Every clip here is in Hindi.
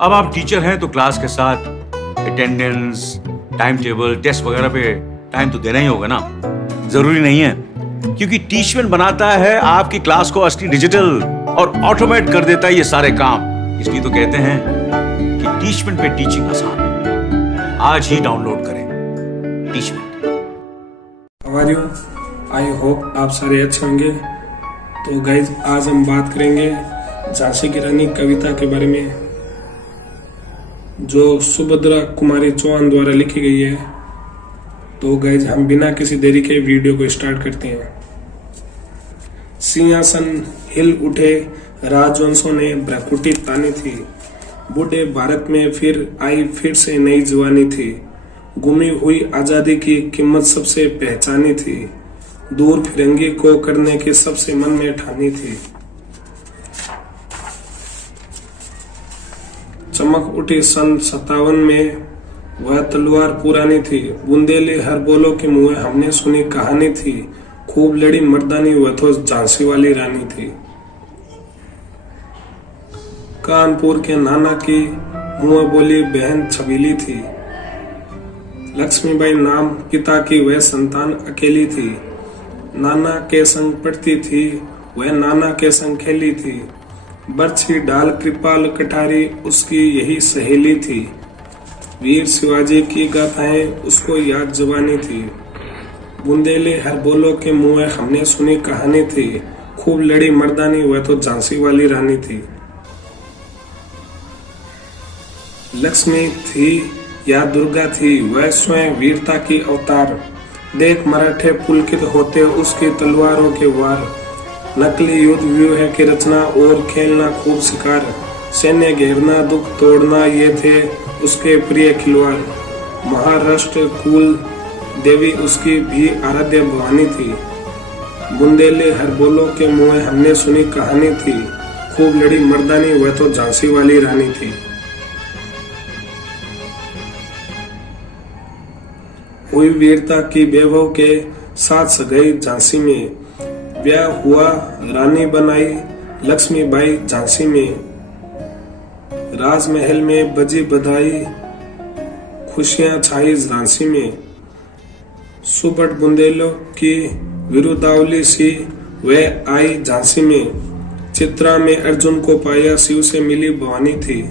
अब आप टीचर हैं तो क्लास के साथ अटेंडेंस, टाइम टेबल, टेस्ट वगैरह पे टाइम तो देना ही होगा ना। जरूरी नहीं है, क्योंकि टीचमेंट बनाता है आपकी क्लास को असली डिजिटल और ऑटोमेट कर देता है ये सारे काम। इसलिए तो कहते हैं कि टीचमेंट पे टीचिंग आसान है। आज ही डाउनलोड करें Teachmint. How are you? I hope आप सारे अच्छे होंगे। तो गाइज, आज हम बात करेंगे झांसी की रानी कविता के बारे में, जो सुभद्रा कुमारी चौहान द्वारा लिखी गई है। तो गाइज, हम बिना किसी देरी के वीडियो को स्टार्ट करते हैं। सिंहासन हिल उठे, राजवंशों ने भ्रकुटी तानी थी। बूढ़े भारत में फिर से नई जवानी थी। गुमी हुई आजादी की कीमत सबसे पहचानी थी। दूर फिरंगी को करने की सबसे मन में ठानी थी। चमक उठी सन 57 में, वह तलवार पुरानी थी। बुंदेली हर बोलो के मुंह हमने सुनी कहानी थी। खूब लड़ी मर्दानी, वह तो झांसी वाली रानी थी। कानपुर के नाना की मुंह बोली बहन छबीली थी। लक्ष्मीबाई नाम पिता की वह संतान अकेली थी। नाना के संग पढ़ती थी, वह नाना के संग खेली थी। बरछी डाल कृपाल कटारी उसकी यही सहेली थी। वीर शिवाजी की गाथाएं उसको याद जवानी थी। बुंदेली हर बोलो के मुंह हमने सुनी कहानी थी। खूब लड़ी मर्दानी, वह तो झांसी वाली रानी थी। लक्ष्मी थी या दुर्गा थी, वह स्वयं वीरता की अवतार। देख मराठे पुलकित होते उसकी तलवारों के वार। नकली युद्ध व्यूह की रचना और खेलना खूब शिकार। सैन्य घेरना दुख तोड़ना, ये थे उसके प्रिय खिलवाड़। महाराष्ट्र कुल देवी उसकी भी आराध्य भवानी थी। बुंदेली हर बोलो के मुंह हमने सुनी कहानी थी। खूब लड़ी मर्दानी, वह तो झांसी वाली रानी थी। हुई वीरता की वैभव के साथ सगाई झांसी में। ब्याह हुआ रानी बनाई लक्ष्मीबाई झांसी में। राजमहल में बजी बधाई, खुशियां छाई झांसी में। सुबट बुंदेलों की विरुदावली सी वह आई झांसी में। चित्रा में अर्जुन को पाया, शिव से मिली भवानी थी।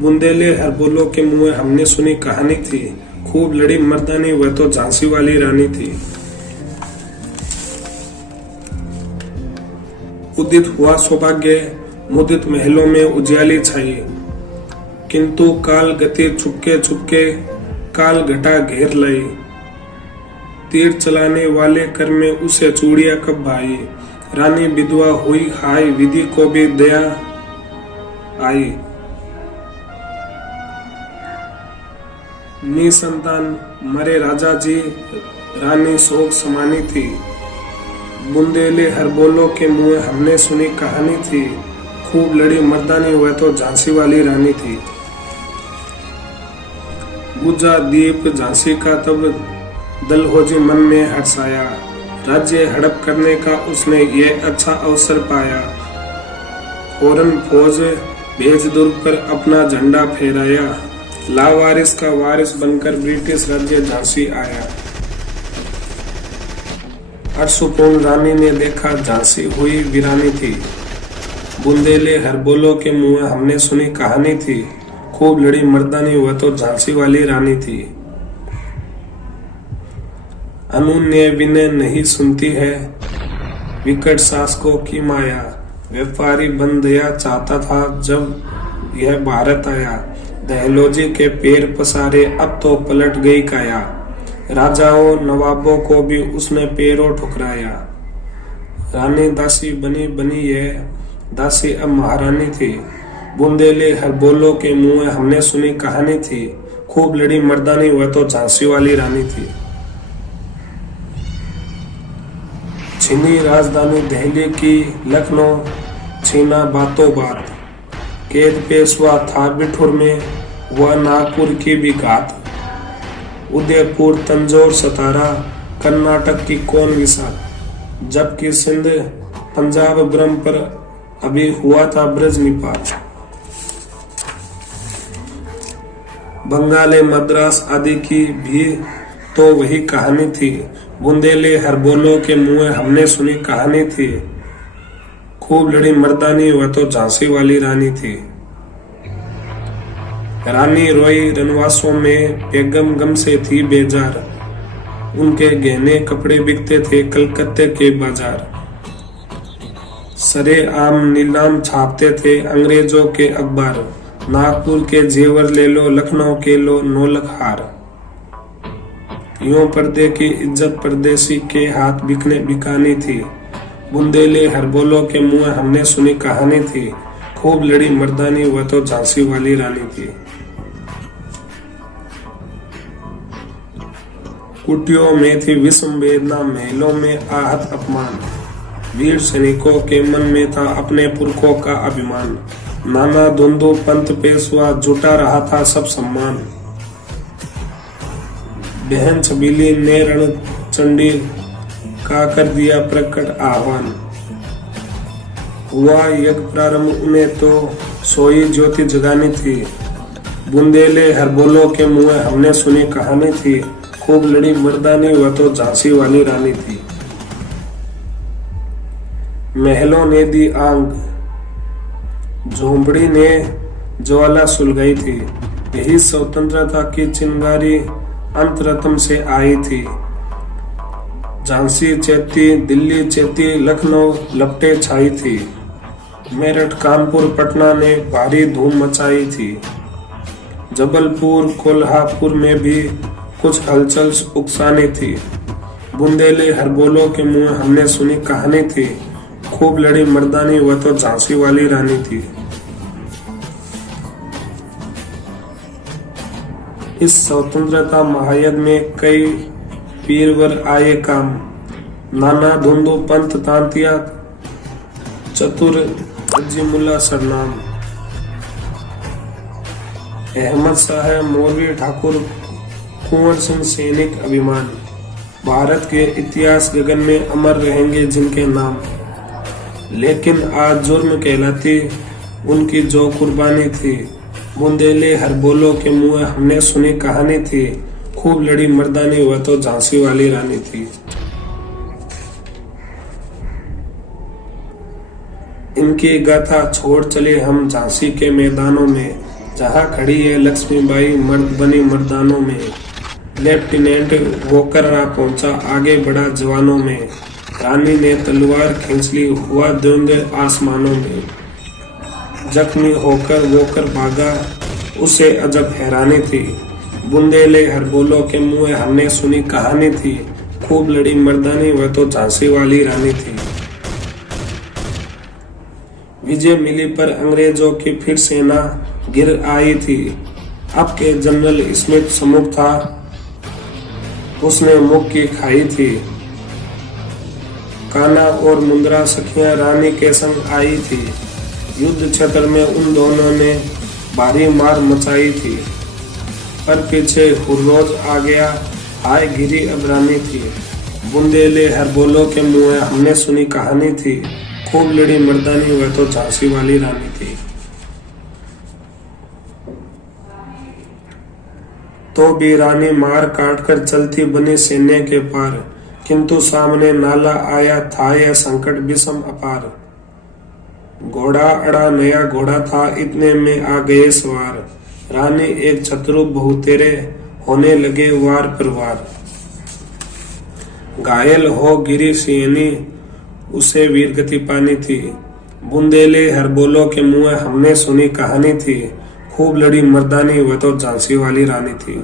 बुंदेले हर बोलो के मुंह हमने सुनी कहानी थी। खूब लड़ी मर्दानी, वह तो झांसी वाली रानी थी। उदित हुआ सौभाग्य, मुदित महलों में उजियाली छाई। किंतु काल गति छुपके छुपके काल घटा घेर लाई। तीर चलाने वाले कर में उसे चूड़िया कब भाई। रानी विधवा हुई हाय, विधि को भी दया आई। निसंतान मरे राजा जी, रानी शोक समानी थी। बुंदेली हर बोलो के मुंह हमने सुनी कहानी थी। खूब लड़ी मर्दानी, वह तो झांसी वाली रानी थी। बुझा दीप झांसी का तब दलहोजी मन में हर्षाया। राज्य हड़प करने का उसने ये अच्छा अवसर पाया। फौरन फौज भेज दुर्ग पर अपना झंडा फहराया। लावारिस का वारिस बनकर ब्रिटिश राज्य झांसी आया। हर्षपूर्ण रानी ने देखा झांसी हुई वीरानी थी। बुंदेली हर बोलो के मुंह हमने सुनी कहानी थी। खूब लड़ी मर्दानी, वह तो झांसी वाली रानी थी। अनुन्य विनय नहीं सुनती है, विकट शासकों की माया। व्यापारी बन दया चाहता था जब यह भारत आया। दहलोजी के पैर पसारे, अब तो पलट गई काया। राजाओं नवाबों को भी उसने पैरों ठुकराया। रानी दासी बनी बनी यह दासी अब महारानी थी। बुंदेली हर बोलो के मुंह हमने सुनी कहानी थी। खूब लड़ी मर्दानी, वह तो झांसी वाली रानी थी। छीनी राजधानी दिल्ली की, लखनऊ छीना बातों बात। कैद पेशवा था बिठुर में, वह नागपुर की भी घात। उदयपुर तंजौर सतारा, कर्नाटक की कौन विसात। जबकि सिंध पंजाब ब्रह्म पर अभी हुआ था ब्रज निपात। बंगाले मद्रास आदि की भी तो वही कहानी थी। बुंदेले हर बोलो के मुँह हमने सुनी कहानी थी। खूब लड़ी मर्दानी वह तो झांसी वाली रानी थी। रानी रोई रनवासों में बेगम गम से थी बेजार। उनके गहने कपड़े बिकते थे कलकत्ते के बाजार। सरे आम नीलाम छापते थे अंग्रेजों के अखबार। नागपुर के जेवर ले लो, लखनऊ के लो 9 लाख हार। यूं पर्दे की इज्जत परदेसी के हाथ बिकने बिकानी थी। बुंदेले हर बोलो के मुँह हमने सुनी कहानी थी। खूब लड़ी मर्दानी वह तो झांसी वाली रानी थी। कुटियों में थी विषम वेदना, महलों में आहत अपमान। वीर सैनिकों के मन में था अपने पुरखों का अभिमान। नाना धुंधु पंत पेशवा जुटा रहा था सब सम्मान। बहन छबीली ने रण चंडी का कर दिया प्रकट आह्वान। हुआ यज्ञ प्रारंभ उन्हें तो सोई ज्योति जगानी थी। बुंदेले हर बोलो के मुँह हमने सुनी कहानी थी। खूब लड़ी मर्दानी वह तो झांसी वाली रानी थी। महलों ने दी आंग, झोंपड़ी ने ज्वाला सुलगाई थी। यही स्वतंत्रता की चिंगारी अंतरतम से आई थी। झांसी चेती, दिल्ली चेती, लखनऊ लपटे छाई थी। मेरठ कानपुर पटना ने भारी धूम मचाई थी। जबलपुर कोल्हापुर में भी कुछ हलचल उकसानी थी। बुंदेले हर बोलो के मुँह हमने सुनी कहानी थी। खूब लड़ी मर्दानी वह तो झांसी वाली रानी थी। इस स्वतंत्रता महायज्ञ में कई वीरवर आए काम। नाना धुंधु पंत तांतिया चतुर अजीमुल्ला सरनाम। अहमद शाह मौलवी ठाकुर कुंवर सिंह सैनिक अभिमान। भारत के इतिहास गगन में अमर रहेंगे जिनके नाम। लेकिन आज जुर्म कहलाती उनकी जो कुर्बानी थी। बुंदेले हर बोलो के मुँह हमने सुनी कहानी थी। खूब लड़ी मर्दानी वह तो झांसी वाली रानी थी। इनकी गाथा छोड़ चले हम झांसी के मैदानों में। जहाँ खड़ी है लक्ष्मीबाई मर्द बनी मर्दानों में। लेफ्टिनेंट वोकर्रा पहुंचा आगे बढ़ा जवानों में। रानी ने तलवार खींच ली हुआ द्वंद्व आसमानों में। जख्मी होकर वोकर भागा उसे अजब हैरानी थी। बुंदेले हर बोलो के मुँह हमने सुनी कहानी थी। खूब लड़ी मर्दानी वह तो झांसी वाली रानी थी। विजय मिली पर अंग्रेजों की फिर सेना गिर आई थी। अब के जनरल स्मिथ सम्मुख था, उसने मुख की खाई थी। कान्हा और मुंद्रा सखियां रानी के संग आई थी। युद्ध क्षेत्र में उन दोनों ने भारी मार मचाई थी। पर पीछे हुर्रोज आ गया, हाय गिरी अब रानी थी। बुंदेले हर बोलो के मुँह हमने सुनी कहानी थी। खूब लड़ी मर्दानी वह तो झांसी वाली रानी थी। तो भी रानी मार काट कर चलती बनी सैन्य के पार। किंतु सामने नाला आया था यह संकट विषम अपार। घोड़ा अड़ा नया घोड़ा था, इतने में आ गए सवार। रानी एक शत्रु बहुतेरे होने लगे वार पर वार। घायल हो गिरी सियनी, उसे वीर गति पानी थी। बुंदेले हर बोलो के मुँह हमने सुनी कहानी थी। खूब लड़ी मर्दानी वह तो झांसी वाली रानी थी।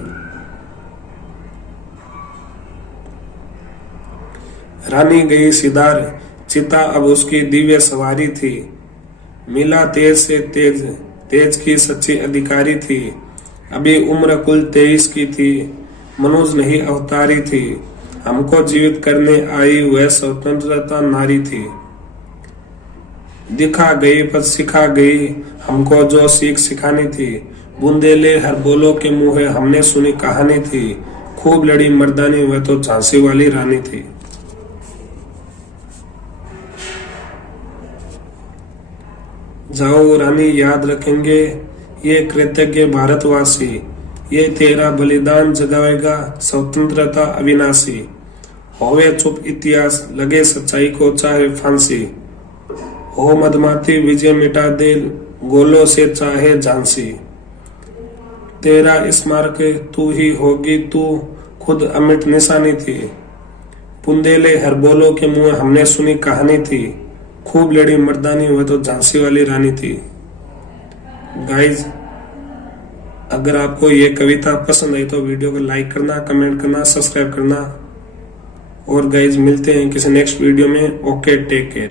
रानी गई सिदार, चिता अब उसकी दिव्य सवारी थी। मिला तेज से तेज, तेज की सच्ची अधिकारी थी। अभी उम्र कुल 23 की थी, मनुज नहीं अवतारी थी। हमको जीवित करने आई वह स्वतंत्रता नारी थी। दिखा गई पर सिखा गई हमको जो सीख सिखानी थी। बुंदेले हर बोलो के मुँह हमने सुनी कहानी थी। खूब लड़ी मर्दानी वह तो झांसी वाली रानी थी। जाओ रानी याद रखेंगे ये कृतज्ञ भारतवासी। ये तेरा बलिदान जगावेगा स्वतंत्रता अविनाशी। होवे चुप इतिहास लगे सच्चाई को चाहे फांसी। हो मदमाती विजय मिटा दे गोलों से चाहे झांसी। तेरा स्मारक तू ही होगी, तू खुद अमिट निशानी थी। पुंदेले हर बोलो के मुंह हमने सुनी कहानी थी। खूब लड़ी मर्दानी, वह तो झांसी वाली रानी थी। गाइज, अगर आपको ये कविता पसंद आई तो वीडियो को लाइक करना, कमेंट करना, सब्सक्राइब करना। और गाइज मिलते हैं किसी नेक्स्ट वीडियो में। Okay, take care.